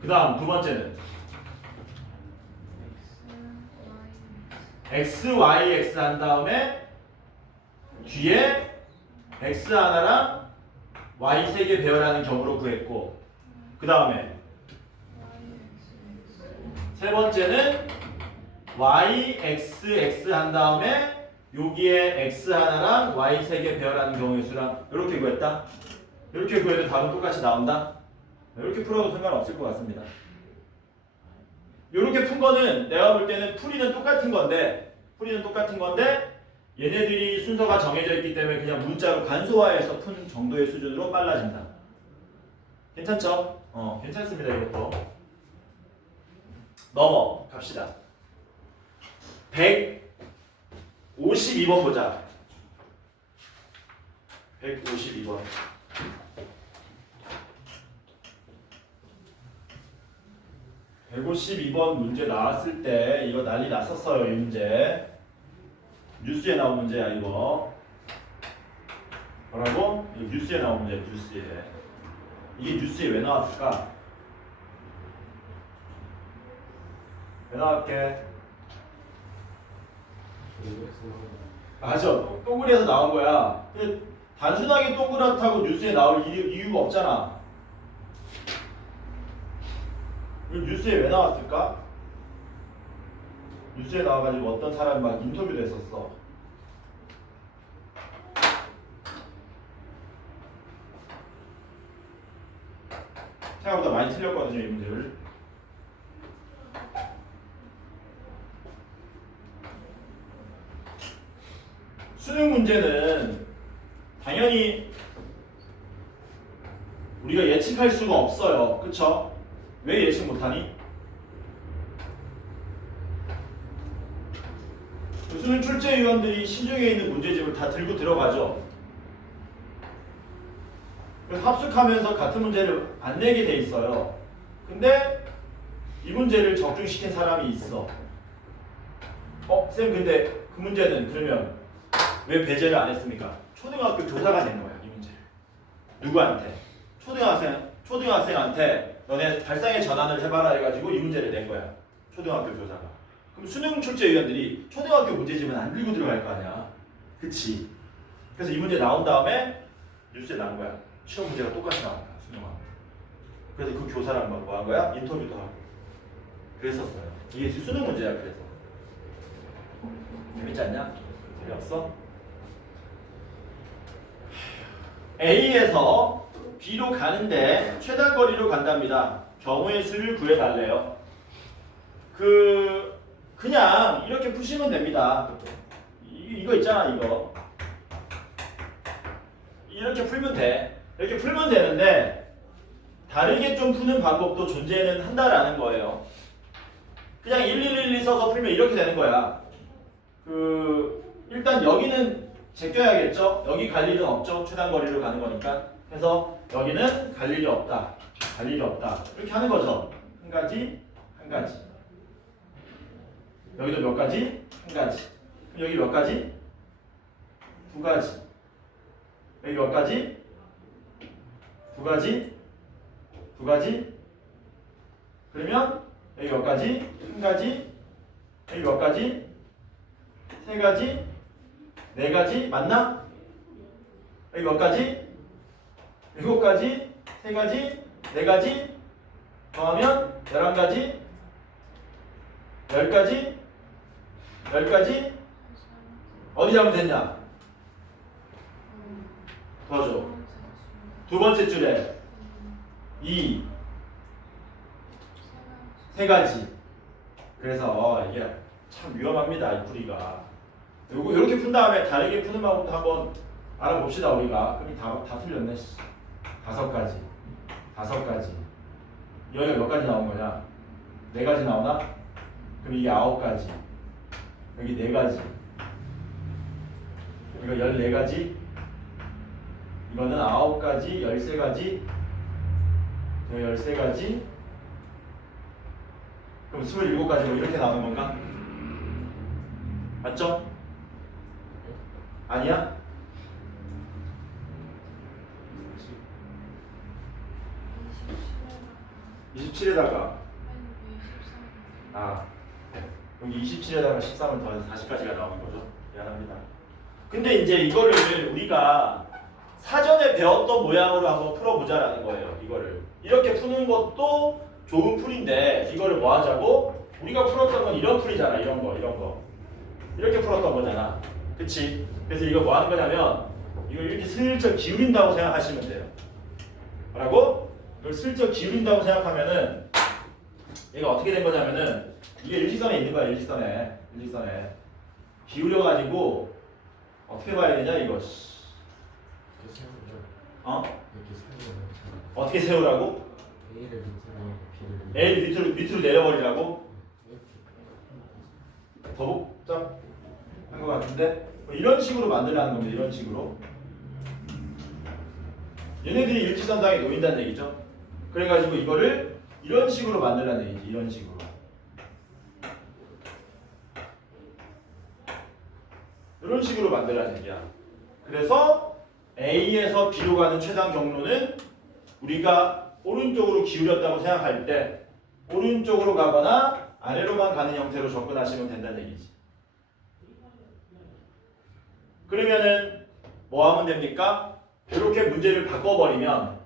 그 다음 두 번째는 x, y, x 한 다음에 뒤에 x 하나랑 y 3개 배열하는 경우로 구했고, 그 다음에 세 번째는 y, x, x 한 다음에 여기에 x 하나랑 y 3개 배열하는 경우의 수랑 이렇게 구했다. 이렇게 구해도 답은 똑같이 나온다. 이렇게 풀어도 상관없을 것 같습니다. 이렇게 푼 거는 내가 볼 때는 풀이는 똑같은 건데 얘네들이 순서가 정해져 있기 때문에 그냥 문자로 간소화해서 푼 정도의 수준으로 빨라진다. 괜찮죠? 괜찮습니다. 이것도 넘어갑시다. 152번 보자. 152번. 문제 나왔을 때 이거 난리 났었어요. 이 문제 뉴스에 나온 문제야. 이거 뭐라고? 이거 뉴스에 나온 문제야. 뉴스에. 이게 뉴스에 왜 나왔을까? 왜 나왔게? 맞아. 동그리에서 나온 거야. 단순하게 동그랗다고 뉴스에 나올 이유가 없잖아. 뉴스에 왜 나왔을까? 뉴스에 나와가지고 어떤 사람이 막 인터뷰도 했었어. 생각보다 많이 틀렸거든요, 이 문제를. 수능 문제는 당연히 우리가 예측할 수가 없어요. 그쵸? 왜 예측 못하니? 수능 출제위원들이 시중에 있는 문제집을 다 들고 들어가죠. 그래서 합숙하면서 같은 문제를 안 내게 돼 있어요. 근데 이 문제를 적중시킨 사람이 있어. 쌤 근데 그 문제는 그러면 왜 배제를 안 했습니까? 초등학교 교사가 낸 거야, 이 문제를. 누구한테? 초등학생한테 너네 발상의 전환을 해봐라 해가지고 이 문제를 낸 거야. 초등학교 교사가. 그럼 수능 출제위원들이 초등학교 문제집은 안 들고 들어갈 거 아니야. 그치? 그래서 이 문제 나온 다음에 뉴스에 나온 거야. 시험 문제가 똑같이 나온 거야, 수능하고. 그래서 그 교사랑 뭐 한 거야? 인터뷰도 하고. 그랬었어요. 이게 수능 문제야, 그래서. 재밌지 않냐? 재미없어? A에서 B로 가는데 최단 거리로 간답니다. 경우의 수를 구해달래요. 그냥 이렇게 푸시면 됩니다. 이거 있잖아, 이거. 이렇게 풀면 돼. 이렇게 풀면 되는데 다르게 좀 푸는 방법도 존재는 한다라는 거예요. 그냥 1112 써서 풀면 이렇게 되는 거야. 일단 여기는 제껴야겠죠? 여기 갈 일은 없죠? 최단 거리로 가는 거니까. 그래서 여기는 갈 일이 없다. 갈 일이 없다. 이렇게 하는 거죠. 한 가지, 한 가지. 여기도 몇 가지? 한 가지. 여기 몇 가지? 두 가지. 여기 몇 가지? 두 가지? 두 가지? 그러면 여기 몇 가지? 한 가지? 여기 몇 가지? 세 가지? 네 가지? 맞나? 여기 몇 가지? 일곱 가지? 세 가지? 네 가지? 더하면 11가지? 10가지? 10가지? 어디 잘못했냐? 도와줘. 두 번째 줄에 2, 세 가지. 그래서 이게 참 위험합니다, 이 풀이가. 이렇게 푼 다음에 다르게 푸는 방법도 한번 알아봅시다, 우리가. 그럼 다 틀렸네. 5가지. 5가지. 여기가 몇 가지 나온 거냐? 4가지 나오나? 그럼 이게 9가지. 여기 4가지. 이거 14가지. 이거는 9가지, 13가지. 여기 13가지. 그럼 27가지 뭐 이렇게 나오는 건가? 맞죠? 아니야? 27에다가 여기 27에다가 13을 더해서 40까지가 나오는 거죠. 미안합니다. 근데 이제 이거를 우리가 사전에 배웠던 모양으로 한번 풀어보자라는 거예요. 이거를 이렇게 푸는 것도 좋은 풀인데 이거를 뭐 하자고? 우리가 풀었던 건 이런 풀이잖아. 이런 거 이렇게 풀었던 거잖아. 그치? 그래서 이거 뭐 하는 거냐면 이걸 이렇게 슬쩍 기울인다고 생각하시면 돼요. 뭐라고? 이걸 슬쩍 기울인다고 생각하면은 얘가 어떻게 된 거냐면은 이게 일직선에 있는 거야. 일직선에 기울여가지고 어떻게 봐야 되냐 이거. 어떻게 세우라고? A를 밑으로 내려버리라고? 더 복잡한 것 같은데 이런 식으로 만들라는 겁니다. 이런 식으로 얘네들이 일직선상에 놓인다는 얘기죠. 그래가지고 이거를 이런 식으로 만들라는 얘기지. 이런 식으로. 이런 식으로 만들라는 얘기야. 그래서 A에서 B로 가는 최단 경로는 우리가 오른쪽으로 기울였다고 생각할 때 오른쪽으로 가거나 아래로만 가는 형태로 접근하시면 된다는 얘기지. 그러면은 뭐 하면 됩니까? 이렇게 문제를 바꿔버리면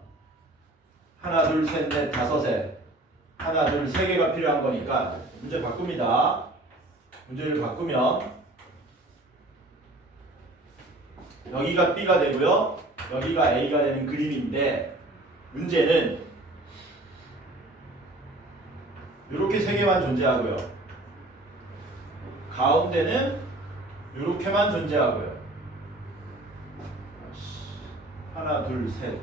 하나, 둘, 셋, 넷, 다섯에 하나, 둘, 세 개가 필요한 거니까 문제 바꿉니다. 문제를 바꾸면 여기가 B가 되고요. 여기가 A가 되는 그림인데 문제는 이렇게 세 개만 존재하고요. 가운데는 이렇게만 존재하고요. 하나, 둘, 셋.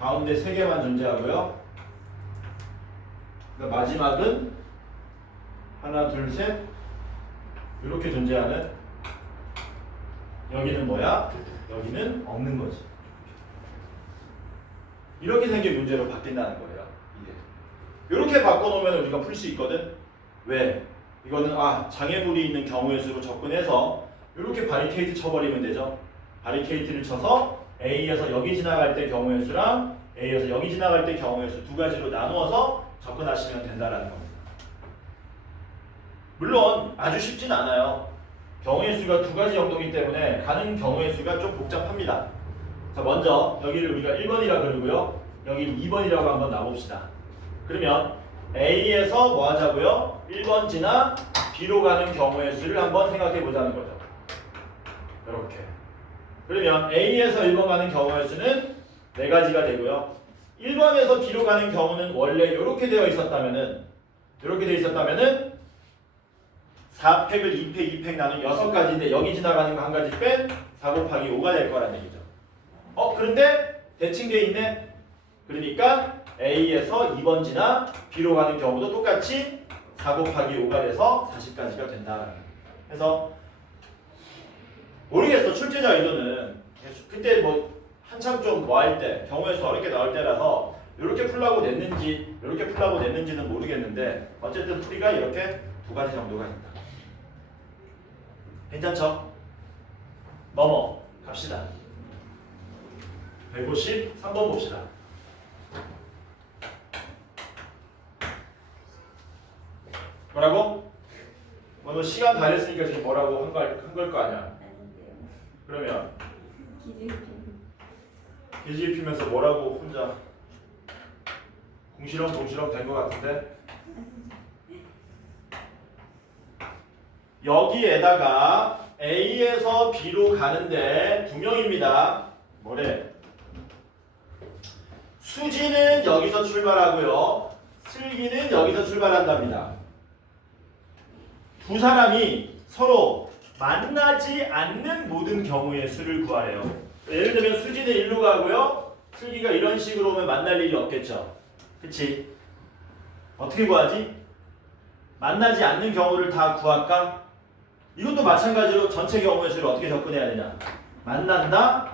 가운데 세 개만 존재하고요. 마지막은 하나, 둘, 셋. 이렇게 존재하는 여기는 뭐야? 여기는 없는 거지. 이렇게 생긴 문제로 바뀐다는 거예요. 이게. 이렇게 바꿔놓으면 우리가 풀 수 있거든. 왜? 이거는 장애물이 있는 경우의 수로 접근해서 이렇게 바리케이트 쳐버리면 되죠. 바리케이트를 쳐서 A에서 여기 지나갈 때 경우의 수랑 A에서 여기 지나갈 때 경우의 수 두 가지로 나누어서 접근하시면 된다라는 겁니다. 물론 아주 쉽진 않아요. 경우의 수가 두 가지 정도이기 때문에 가는 경우의 수가 좀 복잡합니다. 자, 먼저 여기를 우리가 1번이라 그러고요. 여기를 2번이라고 한번 놔봅시다. 그러면 A에서 뭐 하자고요? 1번 지나 B로 가는 경우의 수를 한번 생각해 보자는 거죠. 이렇게. 그러면 A에서 1번 가는 경우의 수는 4가지가 되고요. 1번에서 B로 가는 경우는 원래 이렇게 되어 있었다면은 4팩을 2팩, 2팩 나눈 6가지인데 여기 지나가는 거 한 가지 뺀 4 곱하기 5가 될 거란 얘기죠. 그런데 대칭되어 있네. 그러니까 A에서 2번 지나 B로 가는 경우도 똑같이 4 곱하기 5가 돼서 40까지가 된다. 그래서 모르겠어. 출제자 의도는 그때 뭐 한참 좀 뭐 할 때 경우의 수 어렵게 나올 때라서 이렇게 풀라고 냈는지는 모르겠는데 어쨌든 풀이가 이렇게 2가지 정도가 있다. 괜찮죠? 넘어갑시다. 153번 봅시다. 뭐라고? 너 시간 다 됐으니까 지금 뭐라고 한 걸 거 아니야? 그러면 기지개 피면서 뭐라고 혼자 궁시렁 된 것 같은데 여기에다가 A에서 B로 가는데 2명입니다. 뭐래? 수지는 여기서 출발하고요. 슬기는 여기서 출발한답니다. 두 사람이 서로 만나지 않는 모든 경우의 수를 구하래요. 예를 들면 수지는 일로 가고요. 슬기가 이런 식으로 오면 만날 일이 없겠죠. 그치? 어떻게 구하지? 만나지 않는 경우를 다 구할까? 이것도 마찬가지로 전체 경우의 수를 어떻게 접근해야 되냐? 만난다,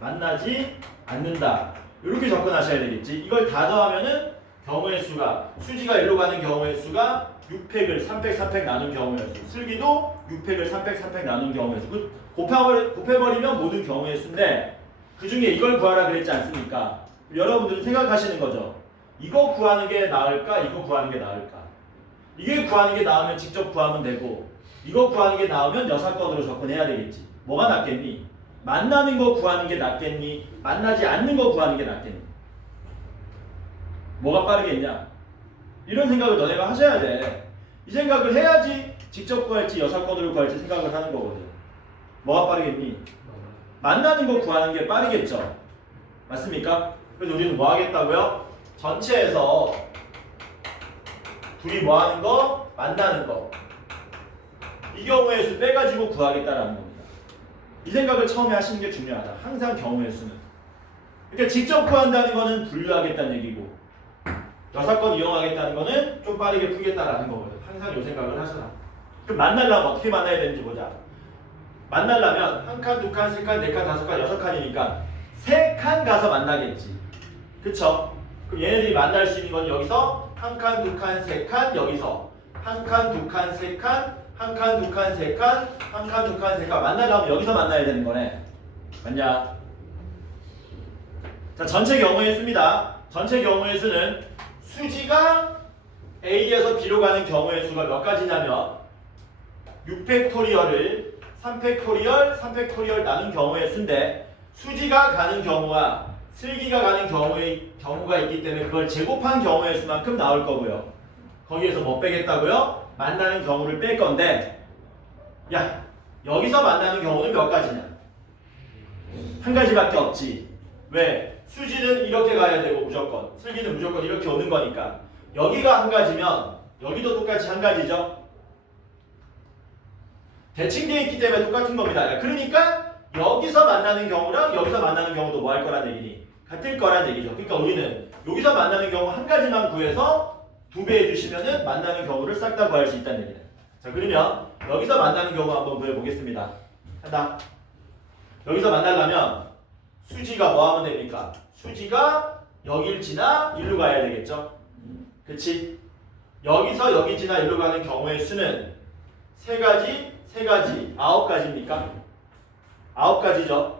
만나지 않는다. 이렇게 접근하셔야 되겠지. 이걸 다 더하면은 경우의 수가 수지가 일로 가는 경우의 수가 6팩을 3팩, 3팩 나눈 경우의 수. 슬기도 6팩을 3팩, 3팩 나눈 경우의 수. 곱해버리면 모든 경우의 수인데 그 중에 이걸 구하라 그랬지 않습니까? 여러분들은 생각하시는 거죠. 이거 구하는 게 나을까? 이거 구하는 게 나을까? 이게 구하는 게 나으면 직접 구하면 되고 이거 구하는 게 나으면 여사건으로 접근해야 되겠지. 뭐가 낫겠니? 만나는 거 구하는 게 낫겠니? 만나지 않는 거 구하는 게 낫겠니? 뭐가 빠르겠냐? 이런 생각을 너네가 하셔야 돼. 이 생각을 해야지 직접 구할지 여사건으로 구할지 생각을 하는 거거든. 뭐가 빠르겠니? 만나는 거 구하는 게 빠르겠죠. 맞습니까? 그래서 우리는 뭐 하겠다고요? 전체에서 둘이 뭐 하는 거? 만나는 거. 이 경우의 수 빼가지고 구하겠다라는 겁니다. 이 생각을 처음에 하시는 게 중요하다. 항상 경우의 수는. 그러니까 직접 구한다는 거는 분류하겠다는 얘기고 여사건 이용하겠다는 거는 좀 빠르게 풀겠다라는 거거든. 항상 이 생각을 하셔라. 그럼 만나려면 어떻게 만나야 되는지 보자. 만나려면 한 칸, 두 칸, 세 칸, 네 칸, 다섯 칸, 여섯 칸이니까 세 칸 가서 만나겠지. 그쵸? 그럼 얘네들이 만날 수 있는 건 여기서 한 칸, 두 칸, 세 칸, 여기서 한 칸, 두 칸, 세 칸, 한 칸, 두 칸, 세 칸, 한 칸, 두 칸, 세 칸 만나려면 여기서 만나야 되는 거네. 맞냐? 자, 전체 경우의 수입니다. 전체 경우의 수는 수지가 A에서 B로 가는 경우의 수가 몇 가지냐면 6팩토리얼을 3팩토리얼, 3팩토리얼 나눈 경우의 수인데 수지가 가는 경우와 슬기가 가는 경우가 있기 때문에 그걸 제곱한 경우의 수만큼 나올 거고요. 거기에서 뭐 빼겠다고요? 만나는 경우를 뺄 건데 야, 여기서 만나는 경우는 몇 가지냐? 한 가지밖에 없지. 왜? 수지는 이렇게 가야 되고 무조건 슬기는 무조건 이렇게 오는 거니까 여기가 한 가지면 여기도 똑같이 한 가지죠. 대칭되어 있기 때문에 똑같은 겁니다. 그러니까 여기서 만나는 경우랑 여기서 만나는 경우도 뭐 할 거란 얘기니? 같을 거란 얘기죠. 그러니까 우리는 여기서 만나는 경우 한 가지만 구해서 2배 해주시면은 만나는 경우를 싹 다 구할 수 있다는 얘기예요. 자, 그러면 여기서 만나는 경우 한번 구해보겠습니다. 한다. 여기서 만나려면 수지가 뭐 하면 됩니까? 수지가 여길 지나 일로 가야 되겠죠? 그치? 여기서 여기 지나 일로 가는 경우의 수는 세 가지, 9가지입니까? 9가지죠.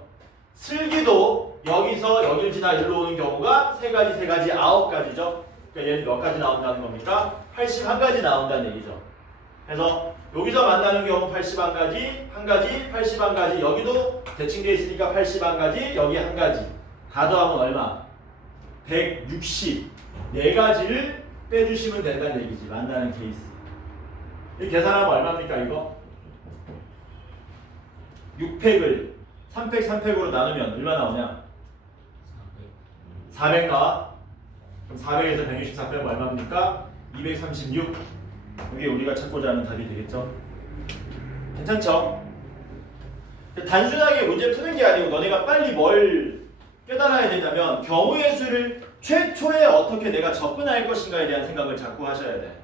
슬기도 여기서 여길 지나 일로 오는 경우가 세 가지, 9가지죠. 그러니까 얘는 몇 가지 나온다는 겁니까? 81가지 나온다는 얘기죠. 그래서 여기서 만나는 경우 81가지, 한 가지, 81가지. 여기도 대칭되어 있으니까 81가지, 여기 한 가지. 다 더하면 얼마? 164가지를 빼주시면 된다는 얘기지. 만나는 케이스. 이 계산하면 얼마입니까 이거? 6팩을 3팩, 3팩으로 나누면 얼마 나오냐? 400 나와? 그럼 400에서 164 빼면 얼마입니까? 236. 이게 우리가 찾고자 하는 답이 되겠죠? 괜찮죠? 단순하게 문제 푸는 게 아니고 너네가 빨리 뭘 깨달아야 되냐면 경우의 수를 최초에 어떻게 내가 접근할 것인가에 대한 생각을 자꾸 하셔야 돼.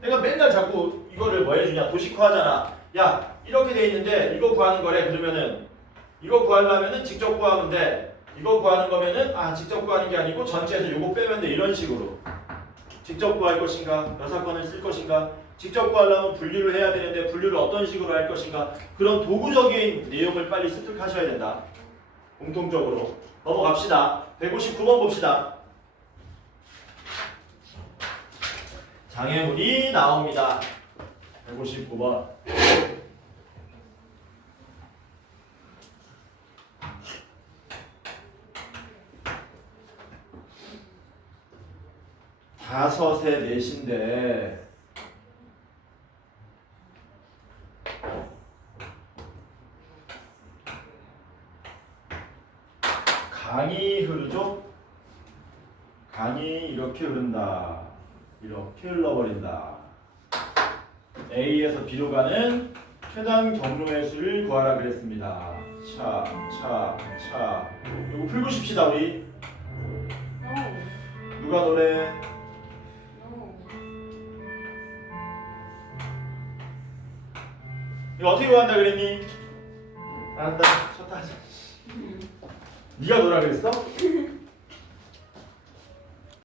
내가 맨날 자꾸 이거를 뭐 해주냐? 도식화하잖아. 야, 이렇게 돼 있는데 이거 구하는 거래. 그러면은 이거 구하려면은 직접 구하면 돼. 이거 구하는 거면은 직접 구하는 게 아니고 전체에서 요거 빼면 돼. 이런 식으로. 직접 구할 것인가? 여사건을 쓸 것인가? 직접 구하려면 분류를 해야 되는데 분류를 어떤 식으로 할 것인가? 그런 도구적인 내용을 빨리 습득하셔야 된다. 공통적으로. 넘어갑시다. 159번 봅시다. 장애물이 나옵니다. 159번. 다섯에 넷인데 강이 흐르죠? 강이 이렇게 흐른다. 이렇게 흘러버린다. A에서 B로 가는 최단 경로의 수를 구하라 그랬습니다. 차. 이거 풀고 싶시다 우리. 누가 노래? 이거 어떻게 구한다 그랬니? 알았다. 쳤다 하자. 네가 노라 그랬어?